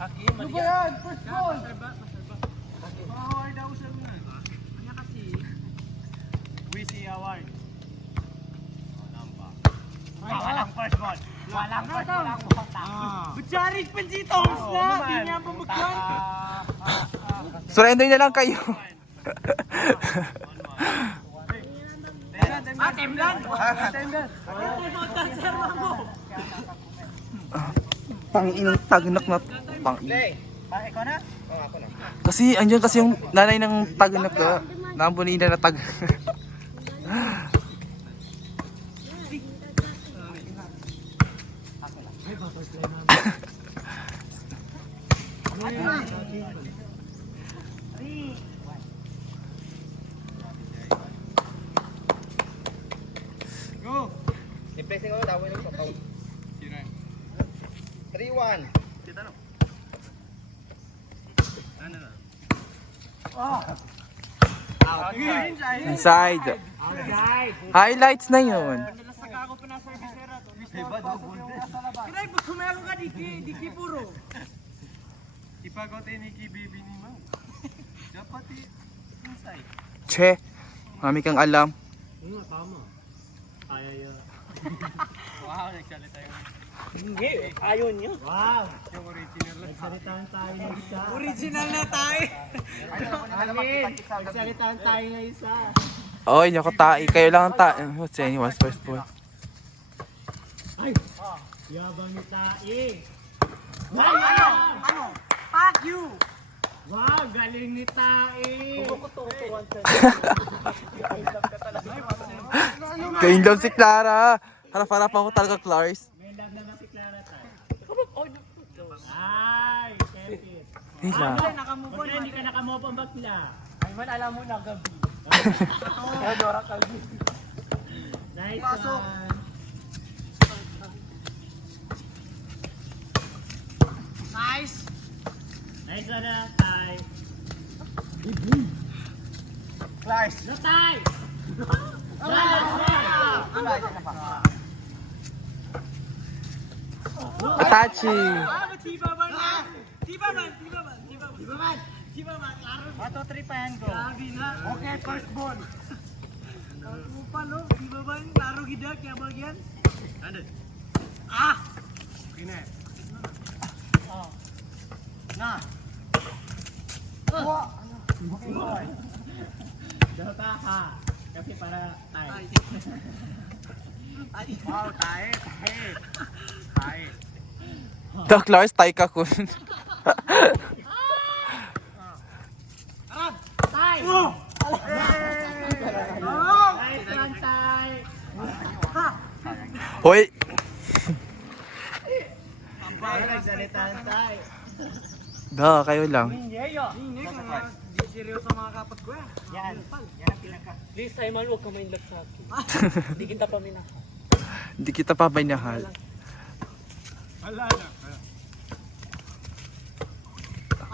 Ano ba yan? First ball! Award daw siya muna. Kanya kasi. Wisi award. Walang first ball. Walang first ball ang bata. Butcharis Pansitong na! Di niya pamagkan. Surrender na lang kayo. Temlan! Panginang tagnak na. Pangin. Ikaw na? Ako na. Kasi andyan kasi yung nanay ng tagnak na. Nambunina na tag. Go! Replacing ako, tawag lang sa pau. 3-1. Kita no? Ano na? Inside. Highlights na yun. Nalasaka ako pa na servicera to. Kinay po sumelo ka di puro. Ipagote ni Kibibi ni Mang. Dapat inside. Che. Mami kang alam. Tama. Kaya yun. Wow, nagsalita yun. Hindi, ayaw niyo. Wow. Yung original lang. Nagsalitaan tayo ng isa. Original na tayo. Nagsalitaan tayo ng isa. Oy, nyo ko tae. Kayo lang ang tae. What's anyone's first ball? Ay! Yabang ni tae. Ano? Fuck you! Wow, galing ni tae. Kain daw si Clara. Harap-harap ako talaga, Clars. May love na si Clara tayo. Ay, kepit. Hila. Hindi ka nakamove on bakla. Ay man, alam mo na gabi. Nice one. Nice. Nice one na, Tay. Clash. No, Tay. Tachi. Ato 3 pa yan, go. Okay, first ball. Ano pa, no? Di ba ba yung laro gida? Kaya ba yan? Ano? Ah! Kine. Na. Dota ha. Kasi para tayo. Wow, tayo. The Clars, tay ka kun. Tay! Nice one, Tay! Hoy. Nagsalitaan, Tay. Da, kayo lang. Hindi ka nga. Di seryoso mga kapat ko yan. Yan ang pinaka. Please, Simon, huwag ka main-love sa akin. Hindi kita pa minaka. Hindi kita pa binahal. Wala na.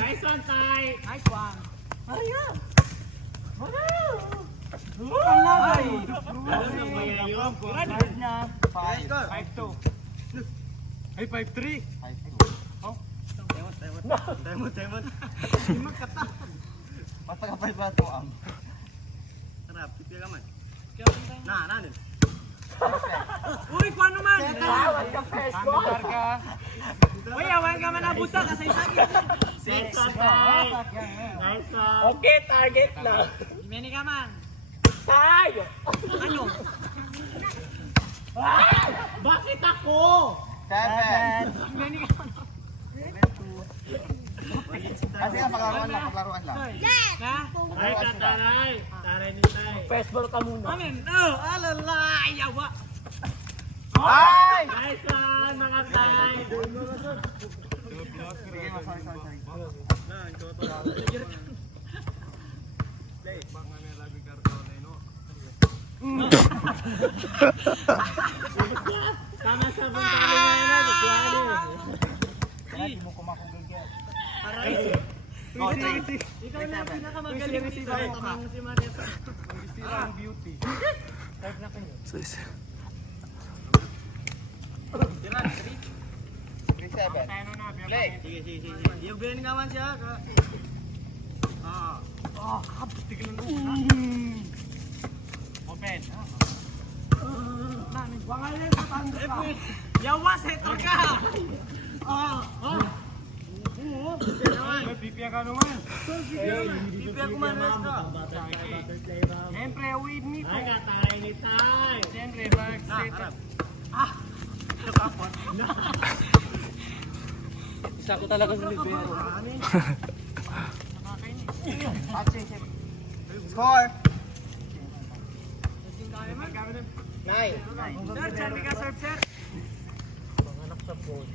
Nice one, Tay! Nice one! Maria! Kalagay! Hard na. 5-2. Ay, 5-3. 5-2. Oh. Demon. Demon kata. Patagapay ba ito, am? Sarap, pipil ka man. Nanin. Uy, kuha naman! Tawad ka, Facebook! Uy, awan ka man abusa kasi sakit. Nice one, Tay! Nice one! Okay, target lang. Imeni ka man. Tayo! Ano? Bakit ako? 7! Imeni ka man. Kasi nga, paglaruan lang. Yes! Ay, kataray! Taray ni Tay. Fastball ka muna. Amin! Oh, alalay! Yawa! Ay! Nice one, mga Tay! Tama sa buntali na yan, nagwali. Hindi mo kumakugag yan. Aray! Ikaw na ang pinakamagaling dito. Kamang si Marieta. Sira ang beauty. Type na kayo. So, Tira, 3. Play. Sige. Yung bilhin nga man siya. Kapit ka lang. Open. Wangalan sa tanda ka. Yawa, setter ka. Pipiya ka naman. Pipiya ko man ka. Siyempre, with me to. Siyempre, mag-setter. Nakapot. Isa ko talaga sa libero. Score! 9. Sir, sabi ka, sir.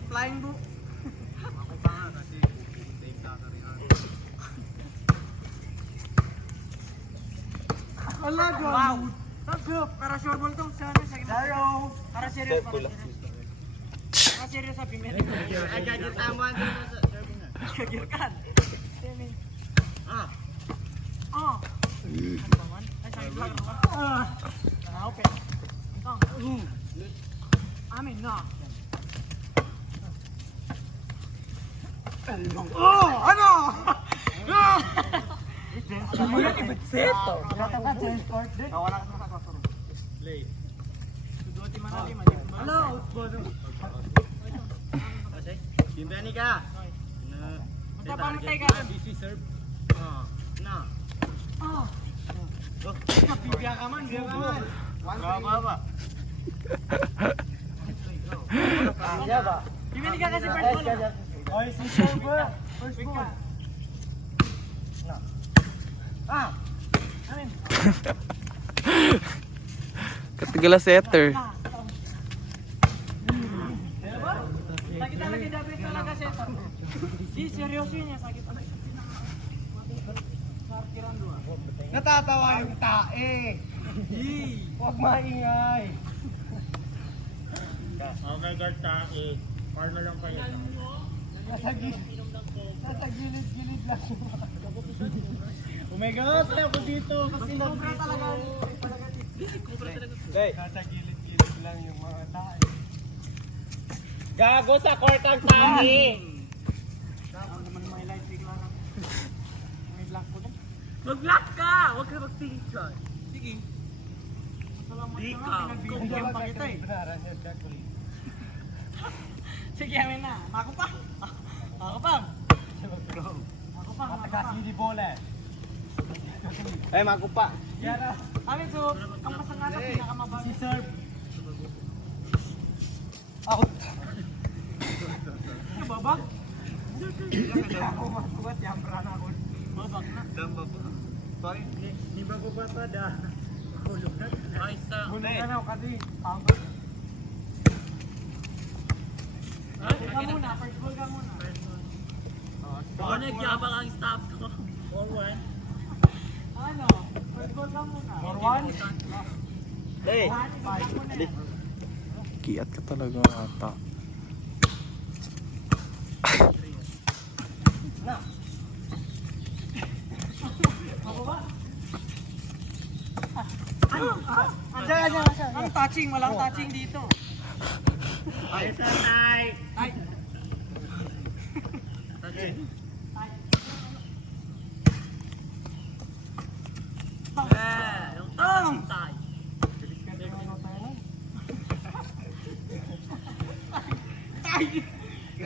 Flying book. Ako pa nga kasi take kakarihan. Ala, God! Wow! Top, para sure ball to. Sana, sa Daro! Para serious, para serious sa pimili. Agad yung taman. Kagirkan. Ay, sakit lang naman. Open. Amin na. Ano? Seto. Nawala ka sa kakasuro. Play. Suduti manalim. Hello. Bimbani ka. Magpapangtay ka. DC serve. Na. Bibiya ka man. Baba. Kaya ba? Bibili ka kasi first ball. Oy, si serve. First ball. Na. Amin. Katigala setter. Sakit talaga dapat talaga setter. Di seryoso niya sakit talaga. Natatawa yung tae. Huwag maingay. Okay, guard tae. Par na lang kayo. Nasa gilid lang. Oh my God, sayo ko dito. Kasi nabra talaga. Nasa gilid lang yung mga tae. Gago sa court ang tae! Ako naman may light bigla lang. May black ko doon. Mag-block ka! Huwag ka mag-picture. Sige. Di ka. Pinag-bigyan pa kita eh. Sige, amin na. Makupang. Makupang. Di bola. Eh, makupa. Amin, so, ang pasangalan pinakamabang. Si serve. Out. Babak. Ako makubat, yambra na ako. Babak na. Sorry. Di ba ko ba tada? Hulog na. Ay, sa. Hulog na na kasi. Pangkat. First ball ka muna. Baka nagyabang ang staff ko. 4-1. Ano? First ball ka muna. 4-1? Hey! Kiat ka talaga ata. Na. Ako ba? Ano touching? Walang touching dito. Ay, sa tay! Ay.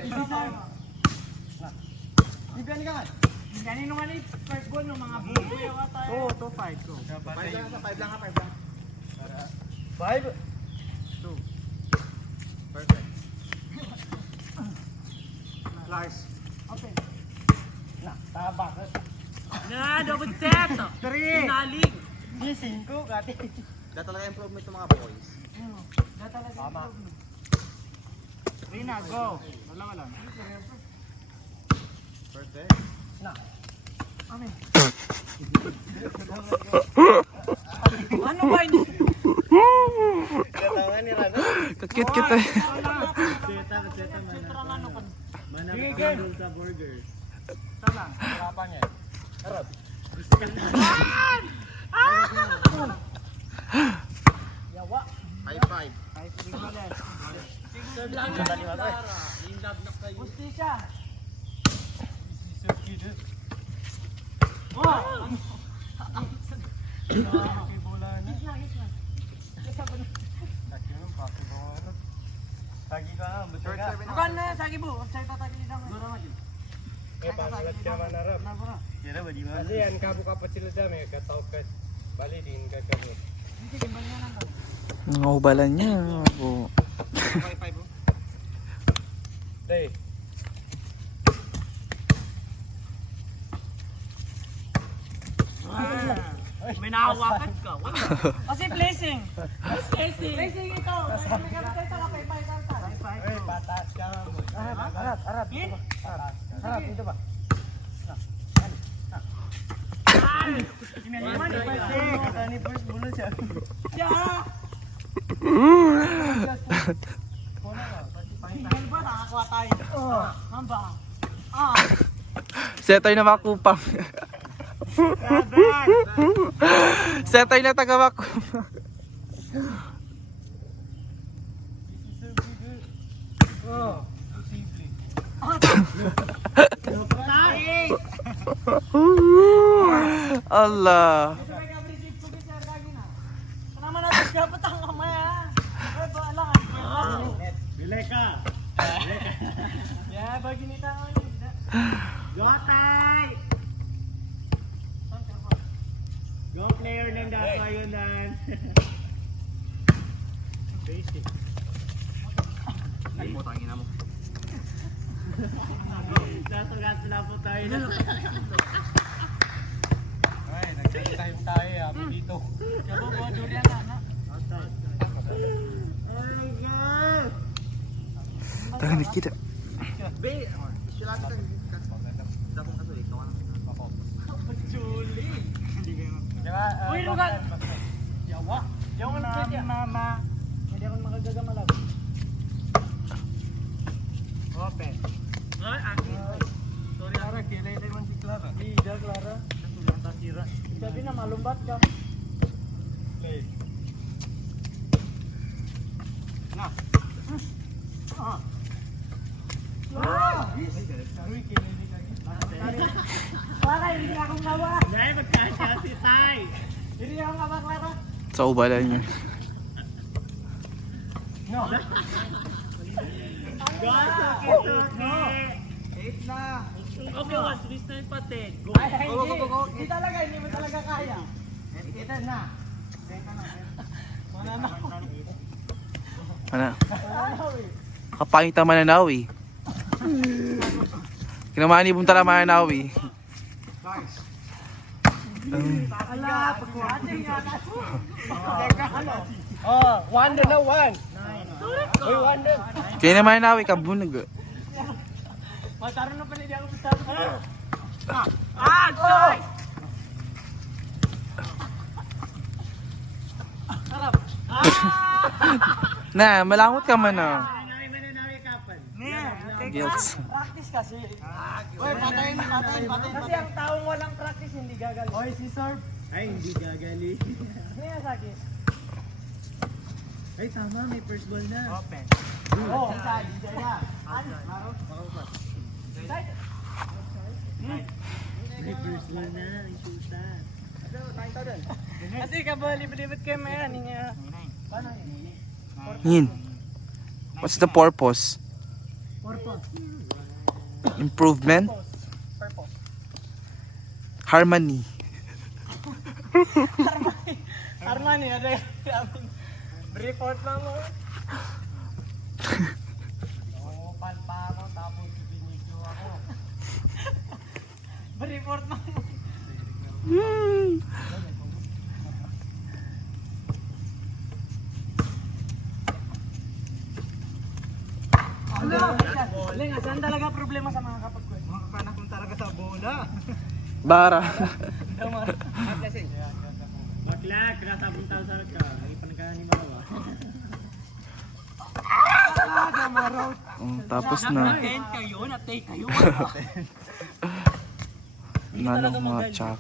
Yung tay. Bigyan ka. Kanino man eh, first ball ng mga buko yung tayo. Oo, 2-5 ko. 5 lang. 5. 2. Perfect. Lars. Okay. Na, tabak. Na, double set! 3. Pinaling! 5, kati. Kaya talaga improvement ng mga boys. Tama. Rina, go. Wala. Perfect. Na. Amin. Ano ba ini? Katawa ni Rano. Kakit kita. Seta man. Manang Sige. sa burgers. Salang, harapan niya. Harap. Yawa. 5-5. Serve lang yung Clara. In love na kayo. Justisya. Lagi ka na, betul Third ka? serve na. Bukan na sa gibo. Saya tatagili lang. Pangkat ka man harap. Kira ba di ba? Kasi yan, kabuka pa sila dyan eh. Kataw ka, bali din ka kabut. Ang ubalan niya. Oh. 5-5 bro. Day. May nakawakan ka. Kasi blessing. Blessing. Blessing ito. May gamit kayo sa kapay. Ay, patas ka. Harap. Dito ba? Ni first bullet siya. Siya. Tingnan ba nakakuha tayo? Hamba. Setoy na makupang. Setoy na taga makupang. Oh. Allah. Naman natin dapat ang kamay ha. Ay, baala ka. Bile ka. Yeah, bagi ni tangan ni. Gotay! Go player ng Dakayunan. Basic. Ay, putangin na mo. Nasugat na po tayo. Ay, nagtatayo tayo. Happy dito. Kabo ko durian na. Oh my God! Taga ni kita. Be, issue lang ito. Dakong kaso eh. Kawan Uy, rugal. Yawa. Yawa na mama. Hindi ako makagagamalaw. Open. Ay, akin. Sorry, Clara. Kilay naman si Clara. Ida, Clara. Ang tasira. Sabi na malumbat ka. Play. Sorry, kilay ni Kagi. Para hindi ka akong nawa. Nay, magkasya si Tay. Hindi ako nawa, Clara. Sa ubalan niya. No. Go, Suki, Suki. 8 na. Okay, was Swiss na yung patin. Go. Ay, hindi. Hindi talaga, hindi mo talaga kaya. Ito na. Wala na. Ano? Kapangit ang mananawi. Kinamani bunta lang mananawi. Ala, pagkuhatin nga na. Oh, wonder na one. Uy, wonder. Kaya na mananawi ka bunag. Mataro na pala, hindi ako basta. Choice! Sarap. Na, malangot ka man ah. Mananawi kapan. Guilts. Practice kasi. Uy, patayin. Kasi ang taong walang practice, hindi gagaling. Oy, si Sorb. Ay, hindi gagali. Hindi nga sa akin. Ay, tama. May first ball na. Open. Oh, inside. Inside na. Maro. May first ball na. Ang shootan. Kasi kabali-libit kayo may yan. Paano Yin. yun? What's the purpose? Purpose. Improvement? Purpose. Harmony. Armani, ada yung report lang mo. Opan pa ako, tapos binidyo ako. Report lang mo. Ling, asan talaga problema sa mga kapag ko? Mga kanak mo talaga sa bola. Bara. Baklak, nasabong tao sa ka. Ay, panagkahan ni Malawa. Tapos na. Ten kayo, na-take kayo. Nanong mga chak.